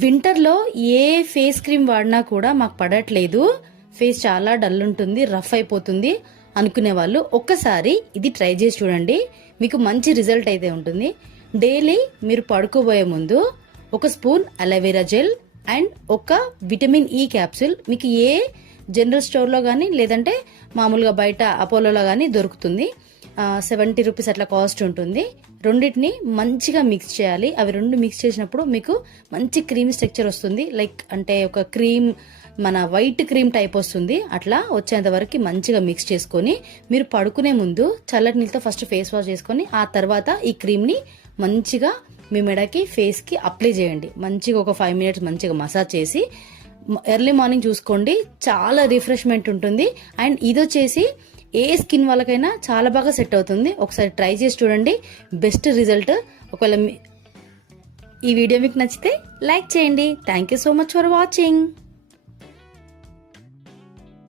వింటర్లో ఏ face cream వాడినా కూడా మాకు పడట్లేదు, ఫేస్ చాలా డల్ ఉంటుంది, రఫ్ అయిపోతుంది అనుకునే వాళ్ళు ఒక్కసారి ఇది ట్రై చేసి చూడండి. మీకు మంచి రిజల్ట్ అయితే ఉంటుంది. డైలీ మీరు పడుకోబోయే ముందు ఒక స్పూన్ అలోవెరా జెల్ అండ్ ఒక విటమిన్ ఈ క్యాప్సూల్ మీకు ఏ జనరల్ స్టోర్లో కానీ లేదంటే మామూలుగా బయట అపోలోలో కానీ దొరుకుతుంది. 70 రూపీస్ అట్లా కాస్ట్ ఉంటుంది. రెండింటిని మంచిగా మిక్స్ చేయాలి. అవి రెండు మిక్స్ చేసినప్పుడు మీకు మంచి క్రీమ్ స్ట్రక్చర్ వస్తుంది. లైక్ అంటే ఒక క్రీమ్, మన వైట్ క్రీమ్ టైప్ వస్తుంది. అట్లా వచ్చేంత వరకు మంచిగా మిక్స్ చేసుకొని మీరు పడుకునే ముందు చల్లటి నీళ్ళతో ఫస్ట్ ఫేస్ వాష్ చేసుకొని ఆ తర్వాత ఈ క్రీమ్ని మంచిగా మీ మెడకి ఫేస్కి అప్లై చేయండి. మంచిగా ఒక 5 మినిట్స్ మంచిగా మసాజ్ చేసి ఎర్లీ మార్నింగ్ చూసుకోండి. చాలా రిఫ్రెష్మెంట్ ఉంటుంది. అండ్ ఇది వచ్చేసి ఏ స్కిన్ వాళ్ళకైనా చాలా బాగా సెట్ అవుతుంది. ఒకసారి ట్రై చేసి చూడండి, బెస్ట్ రిజల్ట్. ఒకవేళ ఈ వీడియో మీకు నచ్చితే లైక్ చేయండి. Thank you so much for watching.